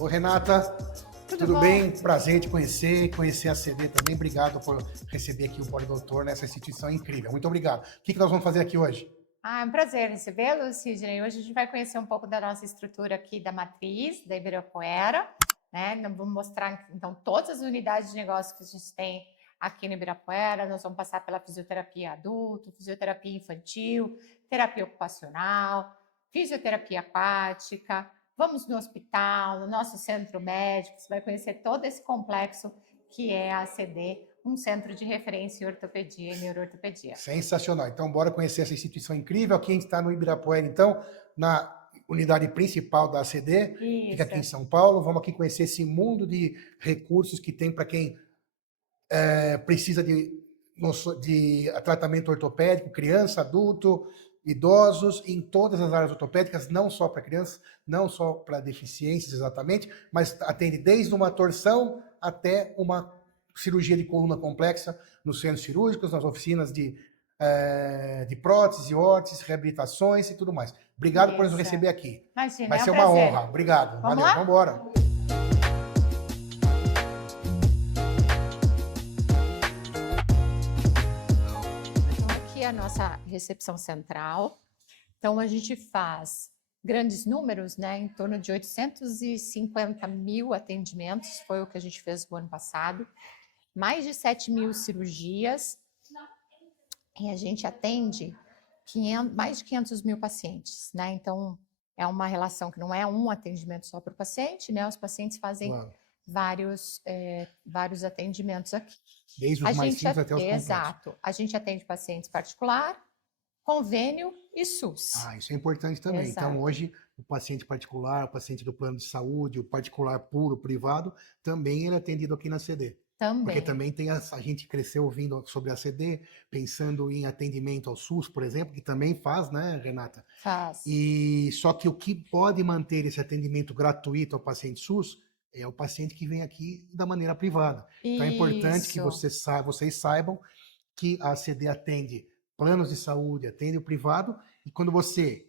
Ô, Renata, tudo bom? bem? Prazer te conhecer a CD também. Obrigado por receber aqui o Polidoutor nessa instituição incrível. Muito obrigado. O que nós vamos fazer aqui hoje? É um prazer recebê-lo, Sidney. Hoje a gente vai conhecer um pouco da nossa estrutura aqui da matriz, da Ibirapuera, né? Nós vamos mostrar, então, todas as unidades de negócio que a gente tem aqui no Ibirapuera. Nós vamos passar pela fisioterapia adulto, fisioterapia infantil, terapia ocupacional, fisioterapia aquática. Vamos no hospital, no nosso centro médico. Você vai conhecer todo esse complexo que é a ACD, um centro de referência em ortopedia e neuroortopedia. Sensacional. Então, bora conhecer essa instituição incrível. Aqui a gente está no Ibirapuera, então, na unidade principal da ACD, fica aqui em São Paulo. Vamos aqui conhecer esse mundo de recursos que tem para quem precisa de tratamento ortopédico, criança, adulto, idosos, em todas as áreas ortopédicas, não só para crianças, não só para deficiências exatamente, mas atende desde uma torção até uma cirurgia de coluna complexa nos centros cirúrgicos, nas oficinas de prótese, órteses, reabilitações e tudo mais. Obrigado por nos receber aqui. Imagina, vai ser um uma prazer. honra. Obrigado. Vamos Valeu. lá? Vamos embora. A nossa recepção central. Então, a gente faz grandes números, né? Em torno de 850 mil atendimentos, foi o que a gente fez no ano passado. Mais de 7 mil cirurgias. E a gente atende mais de 500 mil pacientes, né? Então, é uma relação que não é um atendimento só para o paciente, né? Os pacientes fazem vários atendimentos aqui. Desde os mais simples até os complexos. Exato. A gente atende pacientes particular, convênio e SUS. Isso é importante também. Exato. Então, hoje, o paciente particular, o paciente do plano de saúde, o particular puro, privado, também ele é atendido aqui na CD. Também. Porque também tem a gente cresceu ouvindo sobre a CD, pensando em atendimento ao SUS, por exemplo, que também faz, né, Renata? Faz. E só que o que pode manter esse atendimento gratuito ao paciente SUS é o paciente que vem aqui da maneira privada. Então é importante que vocês saibam que a ACD atende planos de saúde, atende o privado, e quando você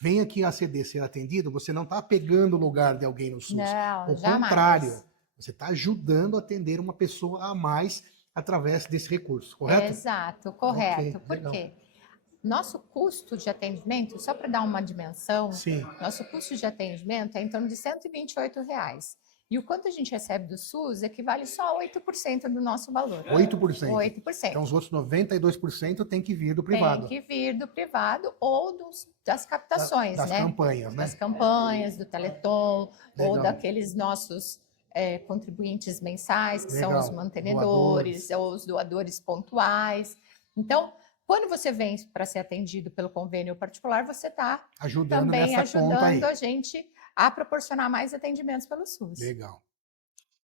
vem aqui a ACD ser atendido, você não está pegando o lugar de alguém no SUS. Não, Ao jamais. contrário, você está ajudando a atender uma pessoa a mais através desse recurso, correto? Exato, correto. Okay, por quê? Nosso custo de atendimento, só para dar uma dimensão, nosso custo de atendimento é em torno de R$ 128. E o quanto a gente recebe do SUS equivale só a 8% do nosso valor. 8%? 8%. Então os outros 92% tem que vir do privado. Tem que vir do privado ou das captações, das campanhas, né? Das campanhas, do Teleton, ou daqueles nossos contribuintes mensais, que são os mantenedores, ou os doadores pontuais. Então, quando você vem para ser atendido pelo convênio particular, você está também ajudando a gente a proporcionar mais atendimentos pelo SUS. Legal.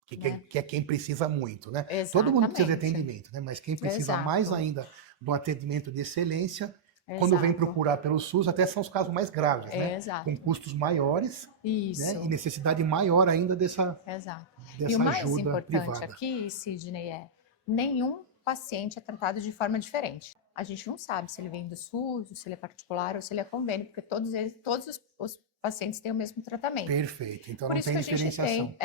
Que é quem precisa muito, né? Exatamente. Todo mundo precisa de atendimento, né? Mas quem precisa mais ainda do atendimento de excelência, quando vem procurar pelo SUS, até são os casos mais graves, né? Exato. Com custos maiores, né? E necessidade maior ainda dessa ajuda privada. E o mais importante aqui, Sidney, nenhum paciente é tratado de forma diferente. A gente não sabe se ele vem do SUS, se ele é particular ou se ele é convênio, porque todos os pacientes têm o mesmo tratamento. Perfeito, então Por não tem diferenciação.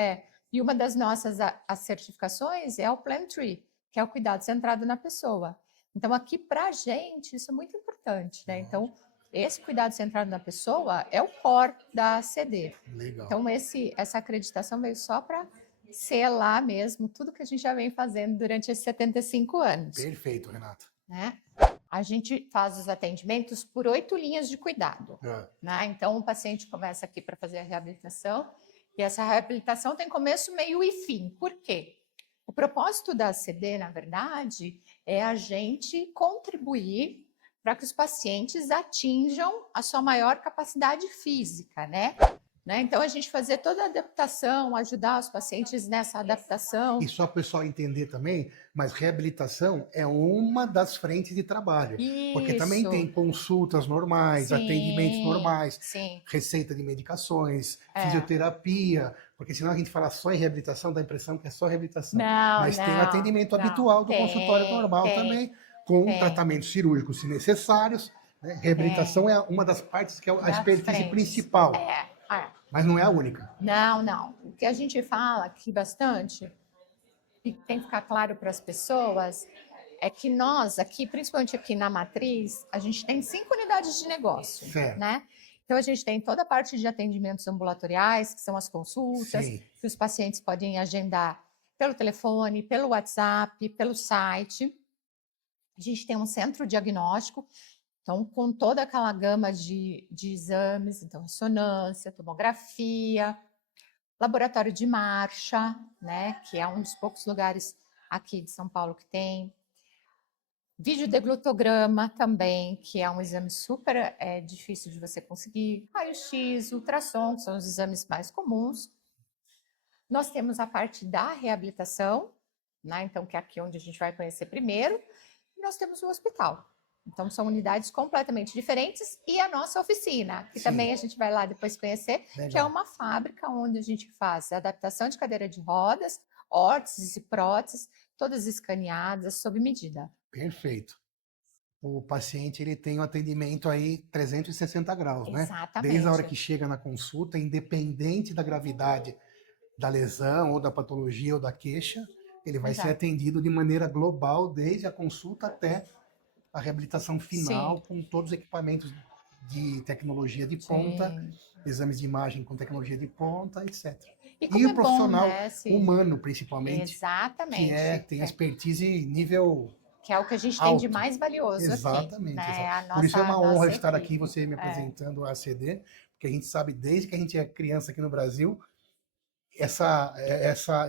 E uma das nossas certificações é o Plan Tree, que é o cuidado centrado na pessoa. Então, aqui para a gente, isso é muito importante, né? Então, esse cuidado centrado na pessoa é o core da ACD. Legal. Então, essa acreditação veio só para selar mesmo tudo que a gente já vem fazendo durante esses 75 anos. Perfeito, Renata. Né? A gente faz os atendimentos por 8 linhas de cuidado. Né? Então, o paciente começa aqui para fazer a reabilitação, e essa reabilitação tem começo, meio e fim. Por quê? O propósito da ACD, na verdade, é a gente contribuir para que os pacientes atinjam a sua maior capacidade física, né? Então, a gente fazer toda a adaptação, ajudar os pacientes nessa adaptação. E só para o pessoal entender também, mas reabilitação é uma das frentes de trabalho. Porque também tem consultas normais, atendimentos normais, receita de medicações, fisioterapia, porque senão a gente fala só em reabilitação, dá a impressão que é só reabilitação. Mas tem o atendimento habitual do consultório normal também, com tratamentos cirúrgicos se necessários. Né? Reabilitação é uma das partes que é a expertise principal. Mas não é a única. Não. que a gente fala aqui bastante, e tem que ficar claro para as pessoas, é que nós aqui, principalmente aqui na Matriz, a gente tem 5 unidades de negócio, Certo. né? Então a gente tem toda a parte de atendimentos ambulatoriais, que são as consultas, Sim. que os pacientes podem agendar pelo telefone, pelo WhatsApp, pelo site. A gente tem um centro diagnóstico, então com toda aquela gama de exames, então ressonância, tomografia, laboratório de marcha, né, que é um dos poucos lugares aqui de São Paulo que tem. Videodeglutograma também, que é um exame super difícil de você conseguir. Raio-X, ultrassom, que são os exames mais comuns. Nós temos a parte da reabilitação, né? Então, que é aqui onde a gente vai conhecer primeiro. E nós temos o hospital. Então, são unidades completamente diferentes. E a nossa oficina, que Sim. também a gente vai lá depois conhecer, Legal. que é uma fábrica onde a gente faz adaptação de cadeira de rodas, órteses e próteses, todas escaneadas, sob medida. Perfeito. O paciente ele tem um atendimento aí 360 graus, né? Exatamente. Desde a hora que chega na consulta, independente da gravidade da lesão ou da patologia ou da queixa, ele vai ser Exato. atendido de maneira global, desde a consulta até a reabilitação final, Sim. com todos os equipamentos de tecnologia de ponta, Sim. exames de imagem com tecnologia de ponta, etc. como E é o profissional bom, né? Sim. humano, principalmente, Exatamente. que tem a expertise nível Que é o que a gente tem de alto. mais valioso Exatamente, aqui, né? exato. Por isso é uma honra estar aqui, equipe. você me apresentando a ACD, porque a gente sabe desde que a gente é criança aqui no Brasil,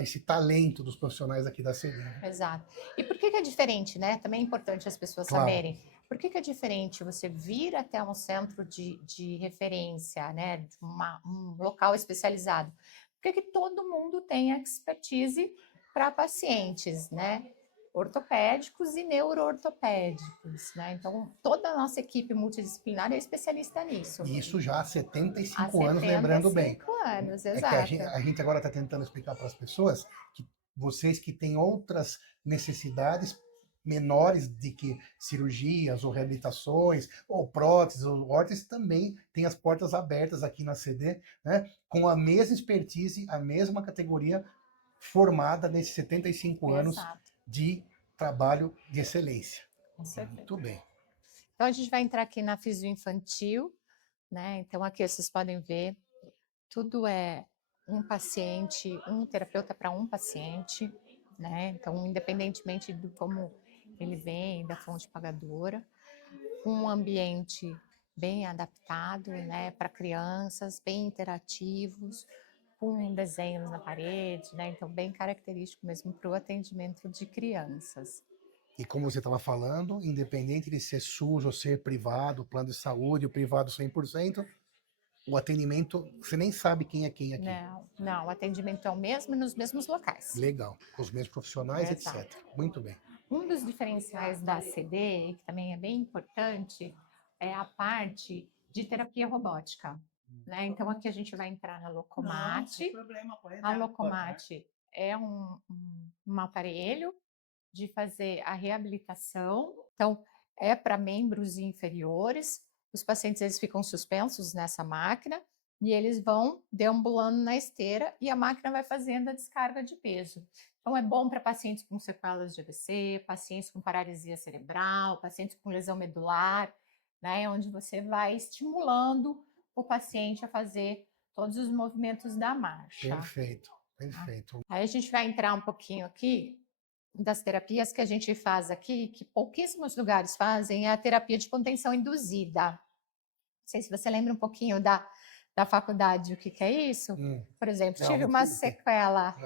esse talento dos profissionais aqui da ACD. Exato. E por que é diferente, né? Também é importante as pessoas Claro. saberem. Por que é diferente você vir até um centro de referência, né? De um local especializado? Porque que todo mundo tem expertise para pacientes, né? Ortopédicos e neuroortopédicos, né? Então, toda a nossa equipe multidisciplinar é especialista nisso. E isso já há 75 Há anos, lembrando bem. 75 anos, É exato. que a gente agora está tentando explicar para as pessoas que vocês que têm outras necessidades menores de que cirurgias ou reabilitações ou próteses ou órteses também têm as portas abertas aqui na CD, né? Com a mesma expertise, a mesma categoria formada nesses 75 anos Exato. de trabalho de excelência. Com certeza. Muito bem. Então, a gente vai entrar aqui na fisioinfantil, né? Então, aqui vocês podem ver, tudo é um paciente, um terapeuta para um paciente, né? Então, independentemente de como ele vem, da fonte pagadora, um ambiente bem adaptado, né? Para crianças, bem interativos, com desenhos na parede, né? Então, bem característico mesmo para o atendimento de crianças. E como você estava falando, independente de ser SUS ou ser privado, plano de saúde, o privado 100%, o atendimento, você nem sabe quem é quem aqui. Não, o atendimento é o mesmo e nos mesmos locais. Legal, com os mesmos profissionais, Exato. etc. Muito bem. Um dos diferenciais da CD, que também é bem importante, é a parte de terapia robótica. Né? Então, aqui a gente vai entrar na Locomate. A Locomate é um aparelho de fazer a reabilitação. Então, é para membros inferiores. Os pacientes eles ficam suspensos nessa máquina e eles vão deambulando na esteira e a máquina vai fazendo a descarga de peso. Então, é bom para pacientes com sequelas de AVC, pacientes com paralisia cerebral, pacientes com lesão medular, né? Onde você vai estimulando o paciente a fazer todos os movimentos da marcha. Perfeito, perfeito. Aí a gente vai entrar um pouquinho aqui das terapias que a gente faz aqui, que pouquíssimos lugares fazem, é a terapia de contenção induzida. Não sei se você lembra um pouquinho da faculdade, o que é isso? Por exemplo, tive uma sequela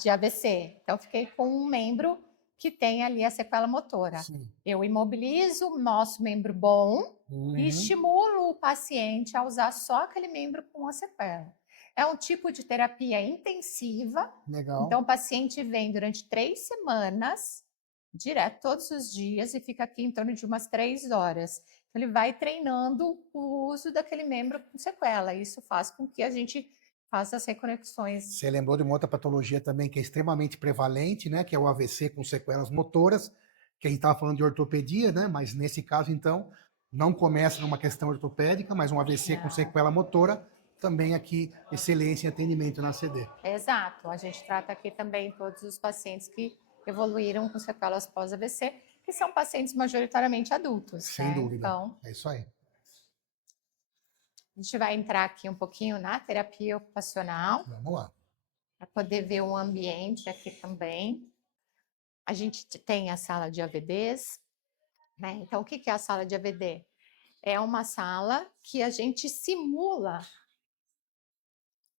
de AVC, então fiquei com um membro que tem ali a sequela motora. Sim. Eu imobilizo o nosso membro bom e estimulo o paciente a usar só aquele membro com a sequela. É um tipo de terapia intensiva. Legal. Então, o paciente vem durante 3 semanas, direto todos os dias, e fica aqui em torno de umas 3 horas. Então, ele vai treinando o uso daquele membro com sequela. Isso faz com que a gente faça as reconexões. Você lembrou de uma outra patologia também que é extremamente prevalente, né? Que é o AVC com sequelas motoras, que a gente estava falando de ortopedia, né? Mas nesse caso, então, não começa numa questão ortopédica, mas um AVC com sequela motora também aqui excelência em atendimento na ACD. Exato. A gente trata aqui também todos os pacientes que evoluíram com sequelas pós-AVC, que são pacientes majoritariamente adultos, Sem né? dúvida. Então, É isso aí. a gente vai entrar aqui um pouquinho na terapia ocupacional, Vamos lá. para poder ver o ambiente aqui também. A gente tem a sala de AVDs, né? Então, o que é a sala de AVD? É uma sala que a gente simula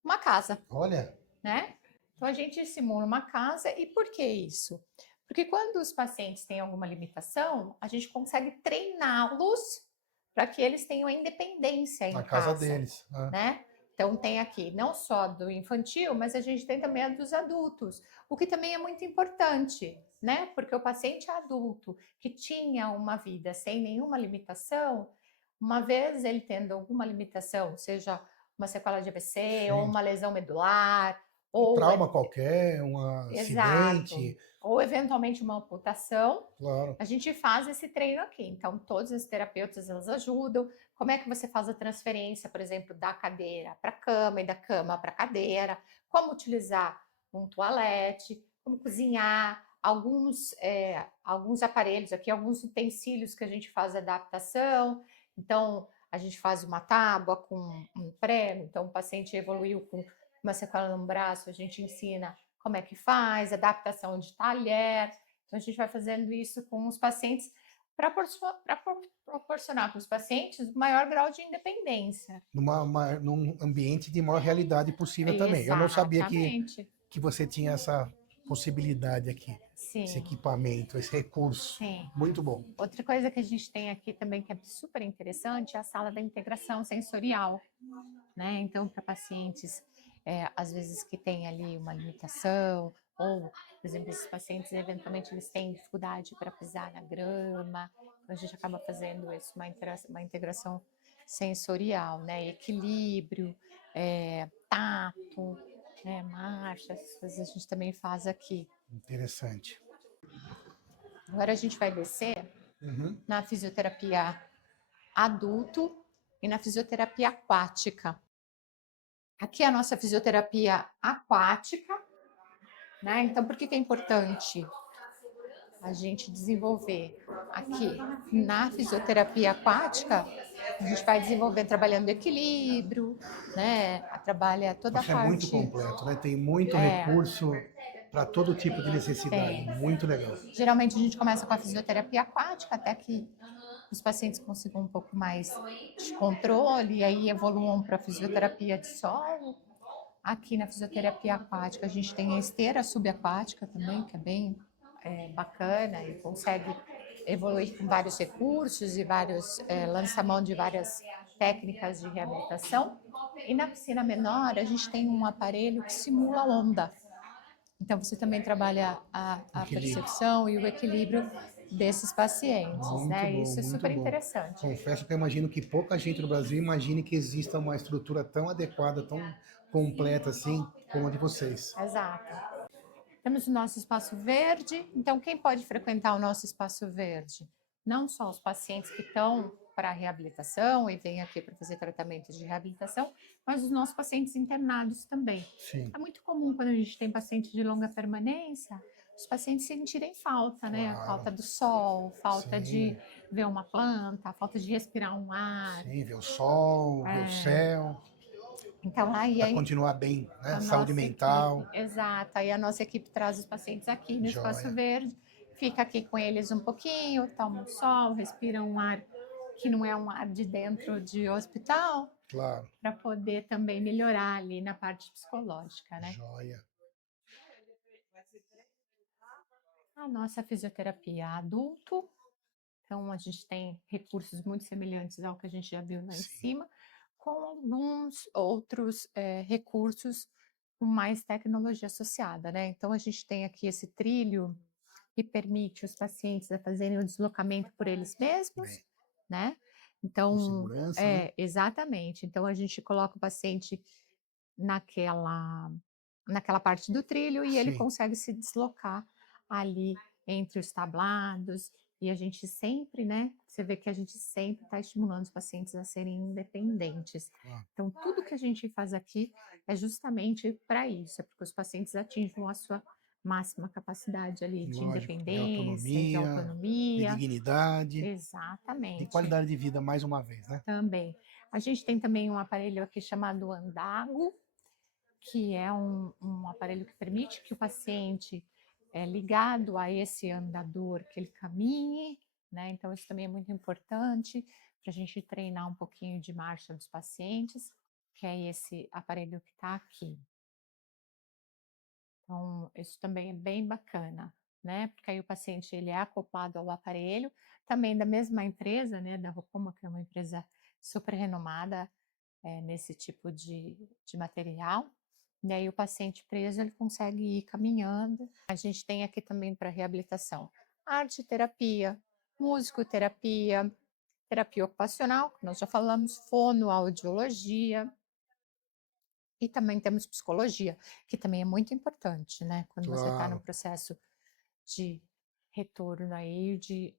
uma casa, Olha, né? Então, a gente simula uma casa, e por que isso? Porque quando os pacientes têm alguma limitação, a gente consegue treiná-los para que eles tenham a independência em na casa casa, deles. Né? né? Então, tem aqui não só do infantil, mas a gente tem também a dos adultos, o que também é muito importante, né? Porque o paciente adulto que tinha uma vida sem nenhuma limitação, uma vez ele tendo alguma limitação, seja uma sequela de AVC ou Sim. uma lesão medular, Um ou trauma qualquer, um exato, acidente. ou eventualmente uma amputação, Claro. a gente faz esse treino aqui. Então, todos os terapeutas, elas ajudam. Como é que você faz a transferência, por exemplo, da cadeira para a cama e da cama para a cadeira? Como utilizar um toalete? Como cozinhar? Alguns aparelhos aqui, alguns utensílios que a gente faz adaptação. Então, a gente faz uma tábua com um prego. Então, o paciente evoluiu com uma sequela no braço, a gente ensina como é que faz, adaptação de talher. Então, a gente vai fazendo isso com os pacientes para proporcionar para os pacientes o maior grau de independência. Num ambiente de maior realidade possível também. Eu não sabia que você tinha essa possibilidade aqui, Sim. Esse equipamento, esse recurso. Sim. Muito bom. Outra coisa que a gente tem aqui também que é super interessante é a sala da integração sensorial, né? Então, para pacientes, às vezes que tem ali uma limitação, ou, por exemplo, esses pacientes, eventualmente, eles têm dificuldade para pisar na grama, então a gente acaba fazendo isso, uma integração sensorial, né? Equilíbrio, tato, né? Marcha, essas coisas a gente também faz aqui. Interessante. Agora a gente vai descer na fisioterapia adulto e na fisioterapia aquática. Aqui é a nossa fisioterapia aquática, né? Então, por que é importante a gente desenvolver aqui na fisioterapia aquática? A gente vai desenvolver trabalhando equilíbrio, né? Trabalha toda a Isso é parte. muito completo, né? Tem muito recurso para todo tipo de necessidade. Muito legal. Geralmente a gente começa com a fisioterapia aquática até que os pacientes consigam um pouco mais de controle e aí evoluam para a fisioterapia de solo. Aqui na fisioterapia aquática a gente tem a esteira subaquática também, que é bem bacana e consegue evoluir com vários recursos e lança mão de várias técnicas de reabilitação. E na piscina menor a gente tem um aparelho que simula a onda. Então você também trabalha a percepção e o equilíbrio desses pacientes, muito né? Bom, Isso é super interessante. Confesso que eu imagino que pouca gente no Brasil imagine que exista uma estrutura tão adequada, tão completa assim, como a de vocês. Exato. Temos o nosso espaço verde. Então, quem pode frequentar o nosso espaço verde? Não só os pacientes que estão para reabilitação e vêm aqui para fazer tratamento de reabilitação, mas os nossos pacientes internados também. Sim. É muito comum quando a gente tem pacientes de longa permanência, os pacientes sentirem falta, né? A falta do sol, falta de ver uma planta, a falta de respirar um ar. Sim, ver o sol, ver o céu. Então, para continuar bem, né? Saúde mental. Equipe, exato. Aí a nossa equipe traz os pacientes aqui no Espaço Verde, fica aqui com eles um pouquinho, toma um sol, respira um ar que não é um ar de dentro de hospital. Claro. Para poder também melhorar ali na parte psicológica, né? Joia. A nossa fisioterapia adulto. Então, a gente tem recursos muito semelhantes ao que a gente já viu lá em cima, com alguns outros recursos com mais tecnologia associada, né? Então, a gente tem aqui esse trilho que permite os pacientes a fazerem o deslocamento por eles mesmos, né? Então, com segurança, né? Exatamente. Então, a gente coloca o paciente naquela parte do trilho e ele consegue se deslocar ali entre os tablados E a gente sempre, né, você vê que a gente sempre está estimulando os pacientes a serem independentes. Ah, Então, tudo que a gente faz aqui é justamente para isso, é porque os pacientes atinjam a sua máxima capacidade ali de lógico, de independência, de autonomia, de autonomia. dignidade, de Exatamente, qualidade de vida, mais uma vez, né? também. A gente tem também um aparelho aqui chamado Andago, que é um aparelho que permite que o paciente, ligado a esse andador, que ele caminhe, né? Então, isso também é muito importante para a gente treinar um pouquinho de marcha dos pacientes, que é esse aparelho que está aqui. Então, isso também é bem bacana, né? Porque aí o paciente ele é acoplado ao aparelho, também da mesma empresa, né? Da Rocoma, que é uma empresa super renomada nesse tipo de material. E aí o paciente preso ele consegue ir caminhando. A gente tem aqui também para reabilitação arte terapia, musicoterapia, terapia ocupacional, que nós já falamos, fonoaudiologia, e também temos psicologia, que também é muito importante, né? Quando você está no Claro. processo de retorno aí, de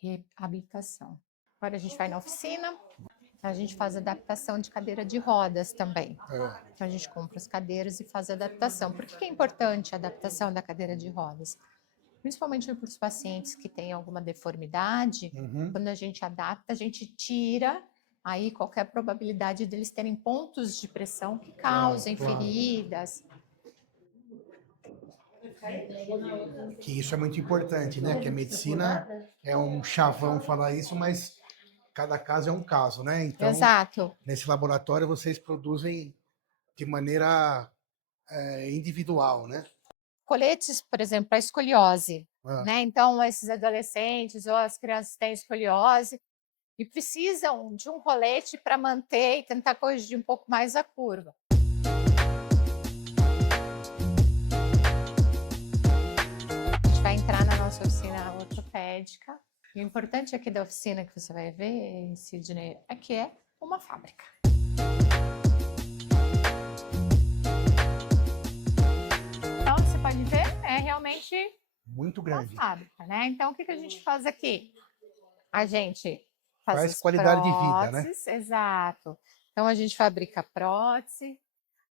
reabilitação. Agora a gente vai na oficina, a gente faz adaptação de cadeira de rodas também. É. Então a gente compra as cadeiras e faz a adaptação. Por que é importante a adaptação da cadeira de rodas? Principalmente para os pacientes que têm alguma deformidade, Uhum. quando a gente adapta, a gente tira aí qualquer probabilidade deles terem pontos de pressão que Claro, causem claro. feridas. Que isso é muito importante, né? Que a medicina é um chavão falar isso, mas cada caso é um caso, né? Então, Exato. nesse laboratório vocês produzem de maneira individual, né? Coletes, por exemplo, para escoliose, Ah, né? Então, esses adolescentes ou as crianças têm escoliose e precisam de um colete para manter e tentar corrigir um pouco mais a curva. A gente vai entrar na nossa oficina ortopédica. E o importante aqui da oficina que você vai ver, Sidney, é que é uma fábrica. Então, você pode ver, é realmente muito uma grande. fábrica, né? Então, o que a gente faz aqui? A gente faz Faz as qualidade de vida, né? próteses, exato. Então, a gente fabrica prótese,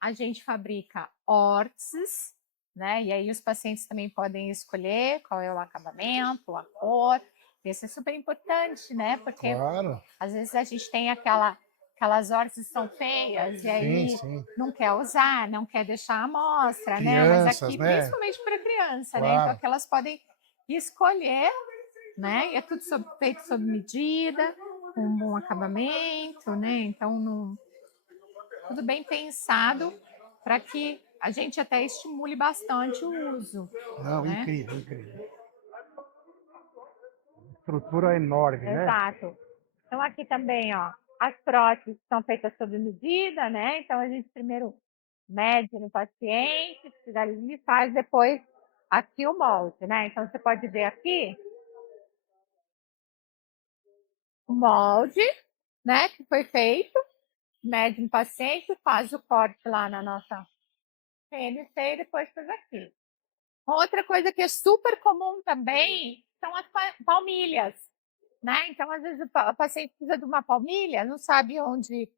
a gente fabrica órteses, né? E aí os pacientes também podem escolher qual é o acabamento, a cor. Isso é super importante, né? Porque Claro. às vezes a gente tem aquelas órteses que são feias e Sim, aí sim. não quer usar, não quer deixar a amostra, né? Mas Crianças, aqui, né? principalmente para criança, né? Então, Claro. aqui elas podem escolher, né? E é tudo feito sob medida, com um bom acabamento, né? Então, tudo bem pensado para que a gente até estimule bastante o uso, Não, né? incrível, incrível. Estrutura enorme, né? Exato. Então, aqui também, ó, as próteses são feitas sob medida, né? Então, a gente primeiro mede no paciente, finaliza e faz depois aqui o molde, né? Então, você pode ver aqui o molde, né, que foi feito, mede no paciente, faz o corte lá na nossa PNC e depois faz aqui. Outra coisa que é super comum também são as palmilhas, né? Então, às vezes, o paciente precisa de uma palmilha, não sabe onde,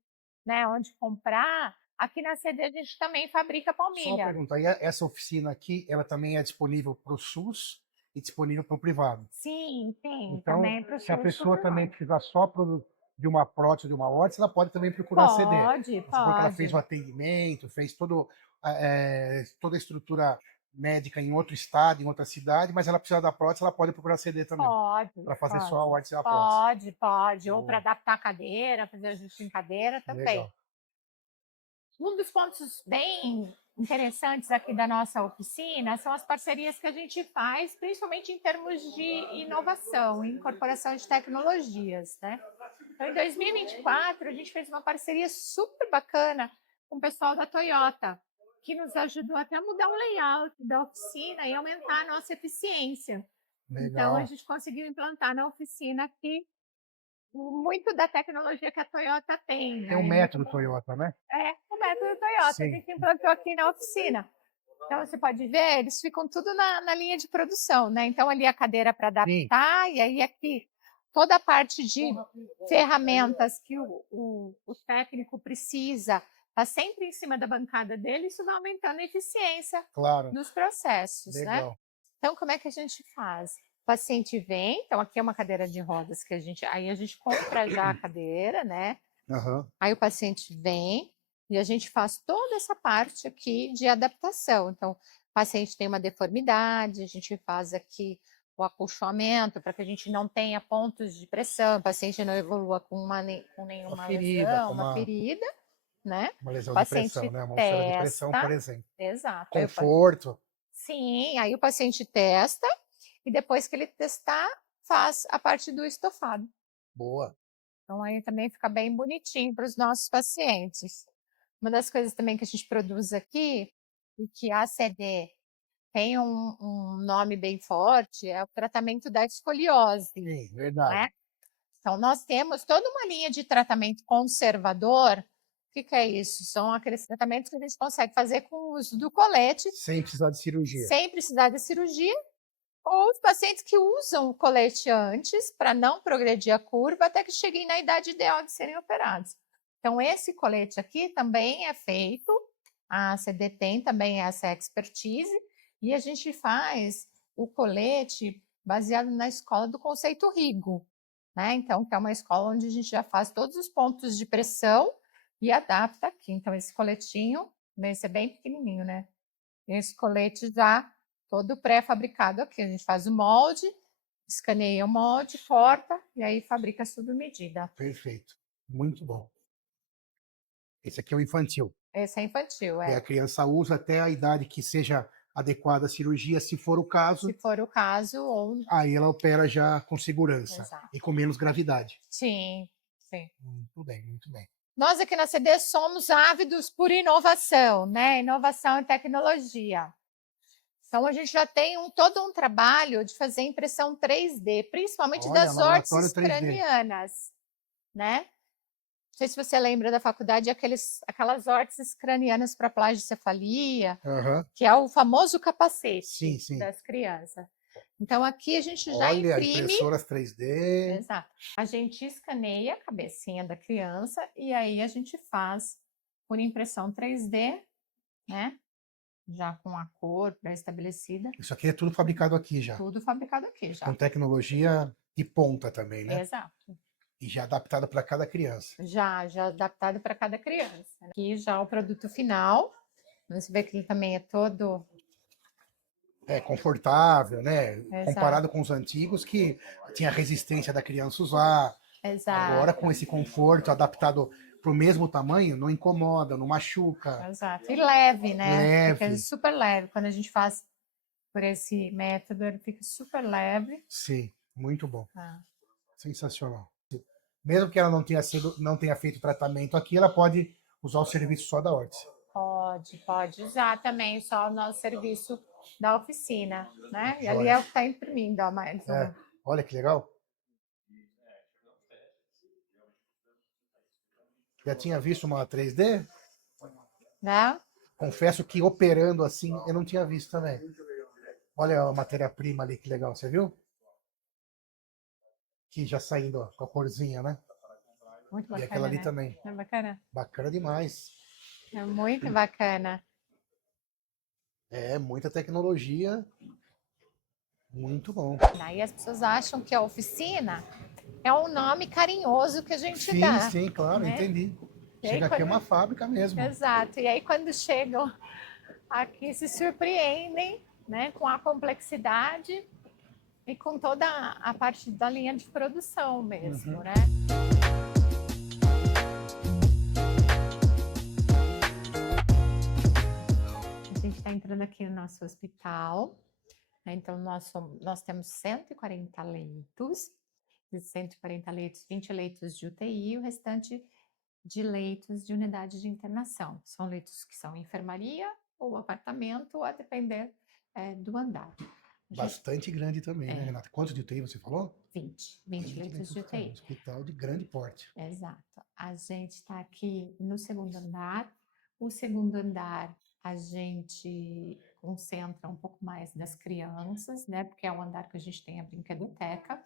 né, onde comprar. Aqui na CD a gente também fabrica Só uma palmilha. pergunta, e essa oficina aqui, ela também é disponível para o SUS e disponível para o privado? Sim, tem, Então, também para o se a SUS pessoa super também pode. precisar só de uma prótese, de uma órtese, ela pode também procurar a CD. Pode, Você falou que ela fez o pode. atendimento, fez toda a estrutura médica em outro estado, em outra cidade, mas ela precisa da prótese, ela pode procurar a CD também, Pode, para fazer só a pode. órtese e a prótese. Pode, pode. Ou para Boa, adaptar a cadeira, fazer ajuste em cadeira também. legal. Um dos pontos bem interessantes aqui da nossa oficina são as parcerias que a gente faz, principalmente em termos de inovação e incorporação de tecnologias, né? Então, em 2024, a gente fez uma parceria super bacana com o pessoal da Toyota, que nos ajudou até a mudar o layout da oficina e aumentar a nossa eficiência. Então, a Legal. gente conseguiu implantar na oficina aqui muito da tecnologia que a Toyota tem, Tem um né? método Toyota, né? É o método Toyota, a Sim. gente implantou aqui na oficina. Então, você pode ver, eles ficam tudo na linha de produção, né? Então, ali a cadeira para adaptar, e aí aqui toda a parte de ferramentas que o técnico precisa, está sempre em cima da bancada dele, isso vai aumentando a eficiência Claro. dos processos, né? Legal. Então, como é que a gente faz? O paciente vem, então aqui é uma cadeira de rodas que aí a gente compra já a cadeira, né? Aham. Aí o paciente vem e a gente faz toda essa parte aqui de adaptação. Então, o paciente tem uma deformidade, a gente faz aqui o acolchoamento para que a gente não tenha pontos de pressão, o paciente não evolua com nenhuma Uma ferida, lesão, com uma ferida, né? uma O lesão de pressão, paciente né? Uma úlcera de pressão, testa, por exemplo. exato. Conforto. Sim, aí o paciente testa e depois que ele testar, faz a parte do estofado. Boa. Então aí também fica bem bonitinho para os nossos pacientes. Uma das coisas também que a gente produz aqui, e que a ACD tem um nome bem forte, é o tratamento da escoliose, Sim, verdade. né? Então, nós temos toda uma linha de tratamento conservador. O que é isso? São aqueles tratamentos que a gente consegue fazer com o uso do colete, Sem precisar de cirurgia. sem precisar de cirurgia, ou os pacientes que usam o colete antes, para não progredir a curva, até que cheguem na idade ideal de serem operados. Então, esse colete aqui também é feito, a ACD tem também essa expertise, e a gente faz o colete baseado na escola do conceito Rigo, né? Então, que é uma escola onde a gente já faz todos os pontos de pressão e adapta aqui. Então, esse coletinho, esse é bem pequenininho, né? Esse colete já todo pré-fabricado aqui. A gente faz o molde, escaneia o molde, corta e aí fabrica sob medida. Perfeito. Muito bom. Esse aqui é o infantil. Esse é infantil, Que é. a criança usa até a idade que seja adequada à cirurgia, se for o caso. Se for o caso, ou. Aí ela opera já com segurança. Exato. E com menos gravidade. Sim, sim. Muito bem, muito bem. Nós aqui na CD somos ávidos por inovação, né? Inovação e tecnologia. Então, a gente já tem todo um trabalho de fazer impressão 3D, principalmente Olha, das laboratório órteses 3D. cranianas, né? Não sei se você lembra da faculdade, aquelas órteses cranianas para plagicefalia, Aham. que é o famoso capacete Sim, sim. das crianças. Então, aqui a gente já Olha, imprime. impressoras 3D. Exato. A gente escaneia a cabecinha da criança e aí a gente faz por impressão 3D, né? Já com a cor pré-estabelecida. Isso aqui é tudo fabricado aqui já. Tudo fabricado aqui já. Com tecnologia de ponta também, né? Exato. E já adaptado para cada criança. Já adaptado para cada criança. Aqui já o produto final. Você vê que ele também é todo. É confortável, né? Exato. Comparado com os antigos, que tinha a resistência da criança usar. Exato. Agora, com esse conforto adaptado para o mesmo tamanho, não incomoda, não machuca. Exato. E leve, né? Leve. Fica super leve. Quando a gente faz por esse método, ele fica super leve. Sim, muito bom. Ah. Sensacional. Mesmo que ela não tenha feito tratamento aqui, ela pode usar o serviço só da órtese. Pode usar também só o nosso serviço da oficina, né? E ali é o que está imprimindo, ó, mais um. É, olha que legal. Já tinha visto uma 3D? Né? Confesso que operando assim, eu não tinha visto também. Olha a matéria-prima ali, que legal, você viu? Que já saindo ó, com a corzinha, né? Muito bacana, E aquela ali né? também. É bacana. Bacana demais. É muito bacana. É, muita tecnologia. Muito bom. Aí as pessoas acham que a oficina é um nome carinhoso que a gente Sim, dá. sim, claro, né? entendi. E aí, Chega aqui é uma fábrica mesmo. Exato. E aí quando chegam aqui se surpreendem, né, com a complexidade e com toda a parte da linha de produção mesmo, né? A gente está entrando aqui no nosso hospital, né? Então nós temos 140 leitos, de 140 leitos, 20 leitos de UTI e o restante de leitos de unidade de internação. São leitos que são enfermaria ou apartamento, a depender do andar. Bastante grande também, né, Renata? Quantos de UTI você falou? 20 leitos de UTI. Hospital de grande porte. Exato. A gente está aqui no segundo andar. O segundo andar a gente concentra um pouco mais das crianças, né? Porque é o andar que a gente tem a brinquedoteca.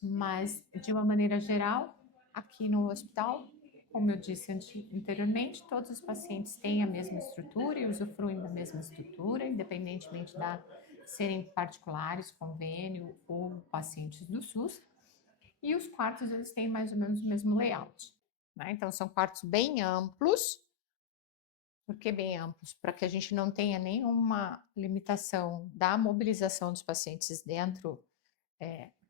Mas, de uma maneira geral, aqui no hospital, como eu disse anteriormente, todos os pacientes têm a mesma estrutura e usufruem da mesma estrutura, independentemente de serem particulares, convênio ou pacientes do SUS. E os quartos, eles têm mais ou menos o mesmo layout, né? Então, são quartos bem amplos. Por que bem amplos? Para que a gente não tenha nenhuma limitação da mobilização dos pacientes dentro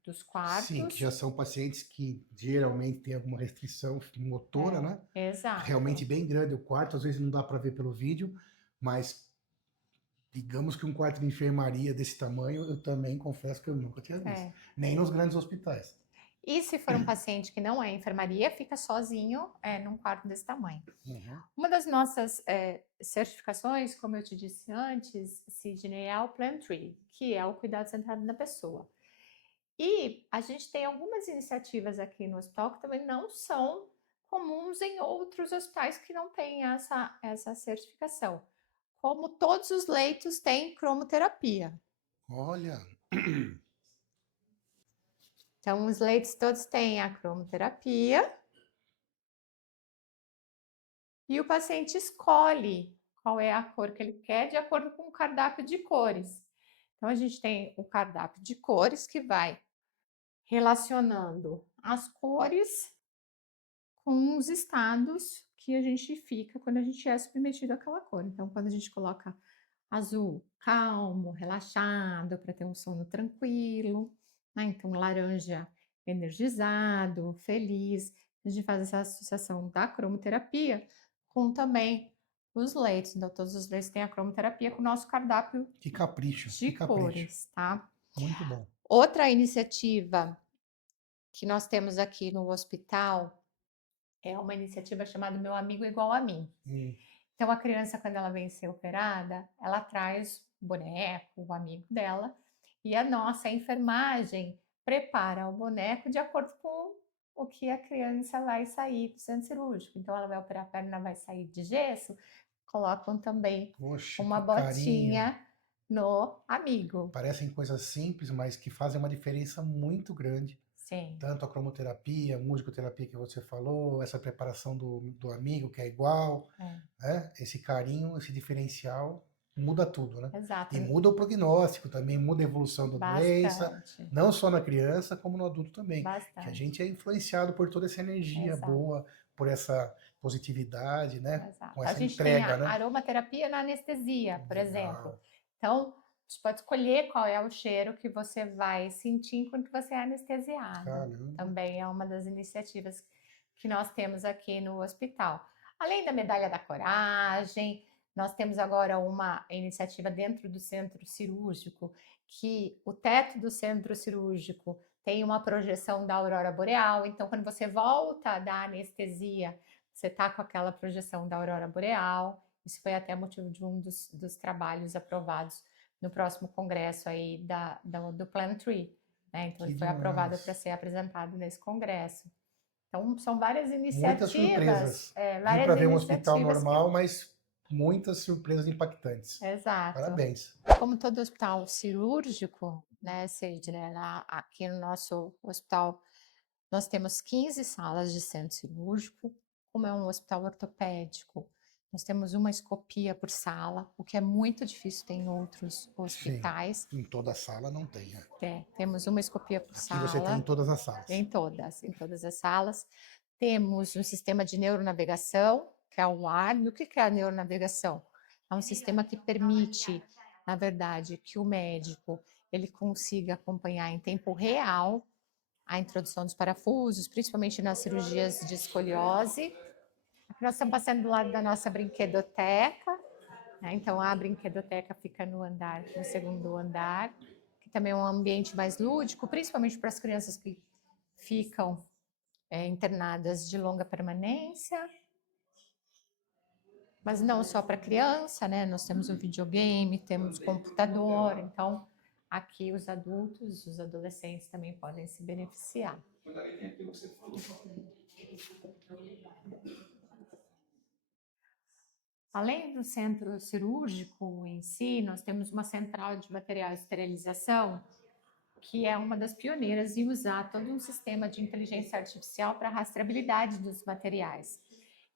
dos Sim, que quartos. já são pacientes que geralmente têm alguma restrição motora, né? Exato. Realmente bem grande o quarto, às vezes não dá para ver pelo vídeo, mas digamos que um quarto de enfermaria desse tamanho, eu também confesso que eu nunca tinha visto. Nem nos grandes hospitais. E se for um paciente que não é enfermaria, fica sozinho num quarto desse tamanho. Uhum. Uma das nossas certificações, como eu te disse antes, Sidney, é o Plan Tree, que é o cuidado centrado na pessoa. E a gente tem algumas iniciativas aqui no hospital que também não são comuns em outros hospitais que não têm essa certificação. Como todos os leitos têm cromoterapia. Olha. Então, os leitos todos têm a cromoterapia. E o paciente escolhe qual é a cor que ele quer de acordo com o cardápio de cores. Então, a gente tem o cardápio de cores que vai relacionando as cores com os estados que a gente fica quando a gente é submetido àquela cor. Então, quando a gente coloca azul, calmo, relaxado, para ter um sono tranquilo, né? Então, laranja, energizado, feliz. A gente faz essa associação da cromoterapia com também os leitos. Então, todos os leitos têm a cromoterapia com o nosso cardápio Que capricho, de que capricho. cores, tá? Muito bom. Outra iniciativa que nós temos aqui no hospital é uma iniciativa chamada Meu Amigo Igual a Mim. Então, a criança, quando ela vem ser operada, ela traz o boneco, o amigo dela, e a nossa enfermagem prepara o boneco de acordo com o que a criança vai sair do centro cirúrgico. Então, ela vai operar a perna, vai sair de gesso, colocam também uma botinha no amigo. Parecem coisas simples, mas que fazem uma diferença muito grande. Sim. Tanto a cromoterapia, a musicoterapia que você falou, essa preparação do amigo que é igual, né? Esse carinho, esse diferencial, muda tudo, né? Exato. E muda o prognóstico também, muda a evolução da doença, não só na criança, como no adulto também. Bastante. Que a gente é influenciado por toda essa energia boa, por essa positividade, né? Exato. Com essa a gente entrega, tem a né? aromaterapia na anestesia, por Legal. exemplo. Então, você pode escolher qual é o cheiro que você vai sentir enquanto você é anestesiado. Caramba. Também é uma das iniciativas que nós temos aqui no hospital. Além da medalha da coragem, nós temos agora uma iniciativa dentro do centro cirúrgico, que o teto do centro cirúrgico tem uma projeção da aurora boreal. Então, quando você volta da anestesia, você está com aquela projeção da aurora boreal. Isso foi até motivo de um dos trabalhos aprovados no próximo congresso aí do Plan Tree, né? Então, ele foi aprovado para ser apresentado nesse congresso. Então, são várias iniciativas. Muitas surpresas. Várias para ver um hospital normal, mas muitas surpresas impactantes. Exato. Parabéns. Como todo hospital cirúrgico, né, Sidney, aqui no nosso hospital, nós temos 15 salas de centro cirúrgico. Como é um hospital ortopédico, nós temos uma escopia por sala, o que é muito difícil ter em outros hospitais. Sim, em toda sala não tem. Temos uma escopia por sala. Aqui você tem em todas as salas. Em todas as salas. Temos um sistema de neuronavegação, que é o ar. E o que é a neuronavegação? É um sistema que permite, na verdade, que o médico ele consiga acompanhar em tempo real a introdução dos parafusos, principalmente nas cirurgias de escoliose. Aqui nós estamos passando do lado da nossa brinquedoteca, né? Então a brinquedoteca fica no segundo andar, que também é um ambiente mais lúdico, principalmente para as crianças que ficam internadas de longa permanência. Mas não só para criança, né? Nós temos um videogame, temos computador, então aqui os adultos, os adolescentes também podem se beneficiar. Além do centro cirúrgico em si, nós temos uma central de material de esterilização, que é uma das pioneiras em usar todo um sistema de inteligência artificial para a rastreabilidade dos materiais.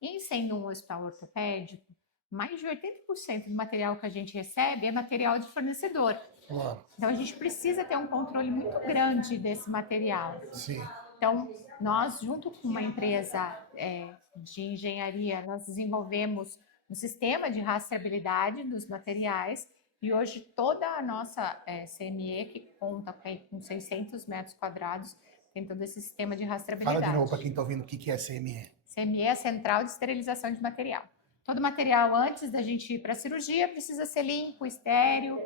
E sendo um hospital ortopédico, mais de 80% do material que a gente recebe é material de fornecedor. Claro. Então, a gente precisa ter um controle muito grande desse material. Sim. Então, nós, junto com uma empresa de engenharia, nós desenvolvemos um sistema de rastreabilidade dos materiais e hoje toda a nossa CME, que conta com 600 metros quadrados, tem todo esse sistema de rastreabilidade. Fala de novo para quem está ouvindo o que é CME. CME é a Central de Esterilização de Material. Todo material, antes da gente ir para a cirurgia, precisa ser limpo, estéril,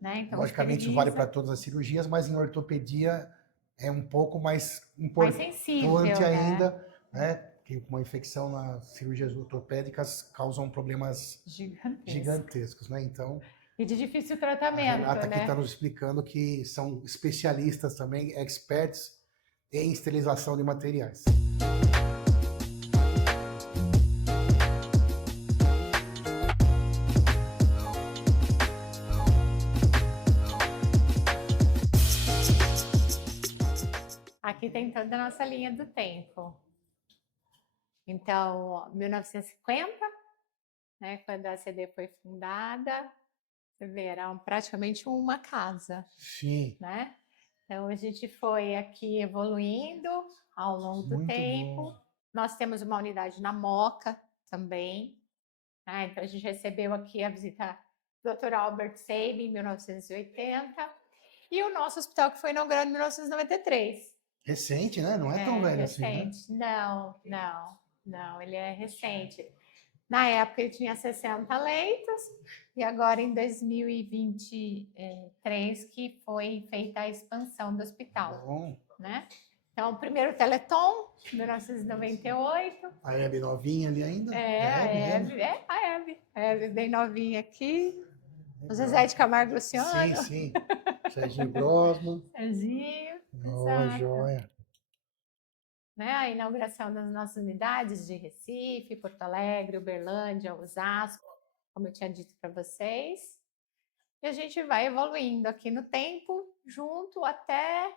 né? Então, logicamente, isso vale para todas as cirurgias, mas em ortopedia é um pouco mais importante sensível, ainda, né? Que uma infecção nas cirurgias ortopédicas causam problemas gigantescos, né? Então, e de difícil tratamento, a Renata né? aqui está nos explicando que são especialistas também, experts em esterilização de materiais. Aqui tem toda a nossa linha do tempo. Então, 1950, né, quando a ACD foi fundada, você vê, era praticamente uma casa. Sim. Né? Então, a gente foi aqui evoluindo ao longo do tempo. Bom. Nós temos uma unidade na Moca também. Né? Então, a gente recebeu aqui a visita do Dr. Albert Sabin, em 1980. E o nosso hospital que foi inaugurado em 1993. Recente, né? Não é tão velho recente. assim, né? Não, ele é recente. Na época ele tinha 60 leitos e agora em 2023 que foi feita a expansão do hospital. Bom. Né? Então, o primeiro Teleton, 1998. A Hebe novinha ali ainda? A Hebe bem novinha aqui. O Zezé de Camargo Luciano. Sim. Serginho Grosman. Serginho. Joia. Né, a inauguração das nossas unidades de Recife, Porto Alegre, Uberlândia, Osasco, como eu tinha dito para vocês. E a gente vai evoluindo aqui no tempo, junto até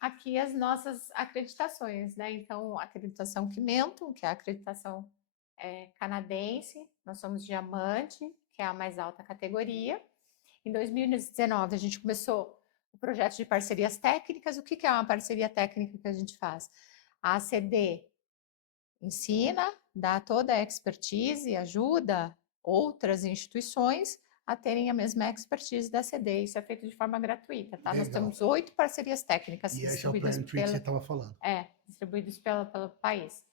aqui as nossas acreditações, né? Então, a acreditação Quimentum, que é a acreditação canadense, nós somos diamante, que é a mais alta categoria. Em 2019, a gente começou o projeto de parcerias técnicas. O que é uma parceria técnica que a gente faz? A ACD ensina, dá toda a expertise, ajuda outras instituições a terem a mesma expertise da ACD. Isso é feito de forma gratuita, tá? Legal. Nós temos 8 parcerias técnicas distribuídas esse é o Plan Tree que você estava falando. Distribuídos pelo país.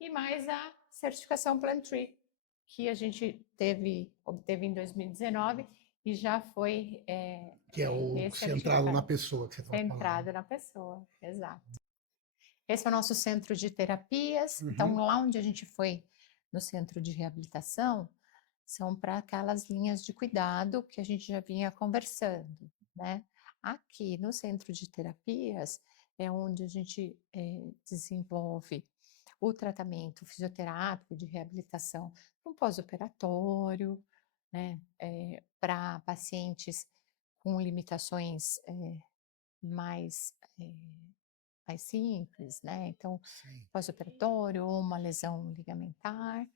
E mais a certificação Plan Tree, que a gente obteve em 2019 e já foi... que é o centrado na pessoa que você estava falando. Centrado na pessoa, exato. Esse é o nosso centro de terapias. Então, lá onde a gente foi no centro de reabilitação, são para aquelas linhas de cuidado que a gente já vinha conversando, né? Aqui no centro de terapias é onde a gente desenvolve o tratamento fisioterápico de reabilitação no pós-operatório, né? Para pacientes com limitações mais simples, né? Então, pós-operatório ou uma lesão ligamentar.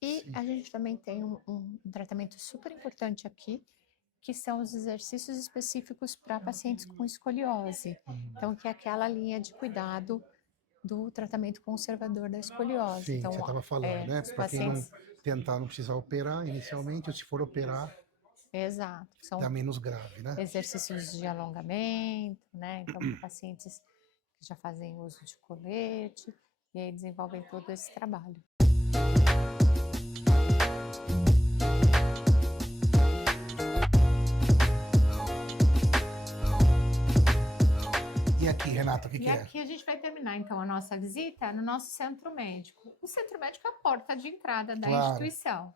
E a gente também tem um tratamento super importante aqui, que são os exercícios específicos para pacientes com escoliose. Então, que é aquela linha de cuidado do tratamento conservador da escoliose. Sim, então, você estava falando, né? Para quem não tentar, não precisar operar inicialmente, ou se for operar, exato, são dá menos grave, né? Exercícios de alongamento, né? Então, pacientes que já fazem uso de colete, e aí desenvolvem todo esse trabalho. E aqui, Renata, o que é? E aqui a gente vai terminar, então, a nossa visita no nosso centro médico. O centro médico é a porta de entrada da instituição,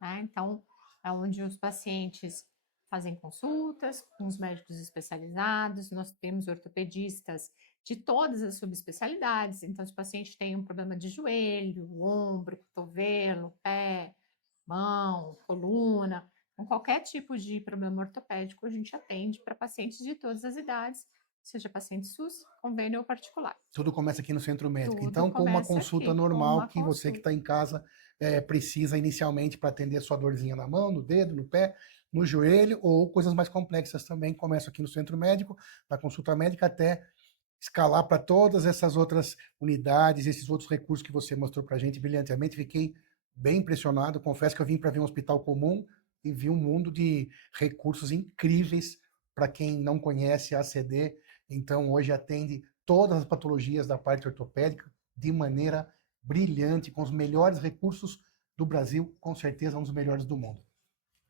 né? Então, é onde os pacientes fazem consultas com os médicos especializados. Nós temos ortopedistas de todas as subespecialidades. Então, se o paciente tem um problema de joelho, ombro, cotovelo, pé, mão, coluna, com qualquer tipo de problema ortopédico, a gente atende para pacientes de todas as idades, seja paciente SUS, convênio ou particular. Tudo começa aqui no centro médico. Tudo Então, com uma começa consulta aqui, com normal uma que você que consulta. está em casa precisa inicialmente para atender a sua dorzinha na mão, no dedo, no pé, no joelho, ou coisas mais complexas também, começam aqui no centro médico, da consulta médica até escalar para todas essas outras unidades, esses outros recursos que você mostrou para a gente brilhantemente. Fiquei bem impressionado. Confesso que eu vim para ver um hospital comum e vi um mundo de recursos incríveis para quem não conhece a ACD. Então, hoje atende todas as patologias da parte ortopédica de maneira brilhante, com os melhores recursos do Brasil, com certeza um dos melhores do mundo.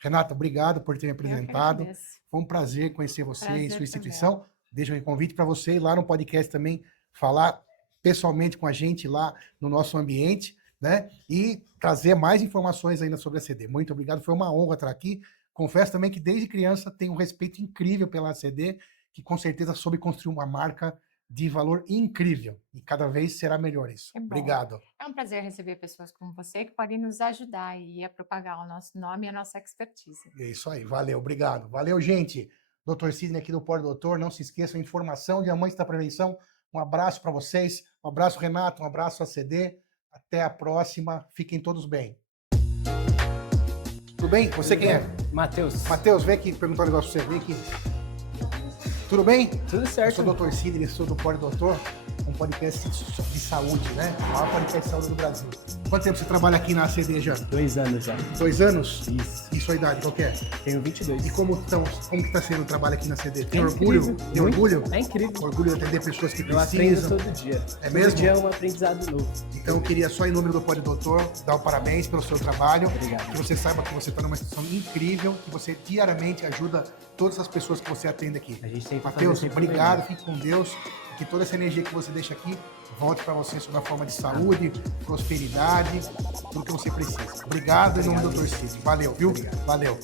Renata, obrigado por ter me Eu que apresentado. agradeço. Foi um prazer conhecer você e Prazer sua foi instituição. Deixo um convite para você ir lá no podcast também, falar pessoalmente com a gente lá no nosso ambiente, né? E trazer mais informações ainda sobre a ACD. Muito obrigado, foi uma honra estar aqui. Confesso também que desde criança tenho um respeito incrível pela ACD, que com certeza soube construir uma marca de valor incrível. E cada vez será melhor isso. Que bom. Obrigado. É um prazer receber pessoas como você que podem nos ajudar aí a propagar o nosso nome e a nossa expertise. É isso aí, valeu, obrigado. Valeu, gente. Dr. Sidney aqui do Pode Doutor. Não se esqueçam, informação, Diamantes da Prevenção. Um abraço para vocês. Um abraço, Renato. Um abraço, ACD. Até a próxima. Fiquem todos bem. Tudo bem? Você quem é? Matheus. Matheus, vem aqui perguntar um negócio para você. Vem aqui. Tudo bem? Tudo certo. Eu sou o Dr. Sidney, sou do Pode Doutor, um podcast de saúde, né? O maior podcast de saúde do Brasil. Quanto tempo você trabalha aqui na ACD já? 2 anos já. 2 anos? Isso. E sua idade, qual que é? Tenho 22. E como que tá sendo o trabalho aqui na CD? Tem É orgulho? incrível. Tem Muito. orgulho? É incrível. Orgulho de atender pessoas que Eu aprendo precisam. todo dia. É mesmo? Todo dia é um aprendizado novo. Então eu queria só em nome do Pode Doutor dar o parabéns pelo seu trabalho. Obrigado. Que você saiba que você está numa instituição incrível, que você diariamente ajuda todas as pessoas que você atende aqui. A gente tem que fazer Matheus, sempre obrigado, melhor. fique com Deus. Que toda essa energia que você deixa aqui volte para você sob a forma de saúde, prosperidade, tudo que você precisa. Obrigado em nome do Dr. Sidney. Valeu, viu? Obrigado. Valeu.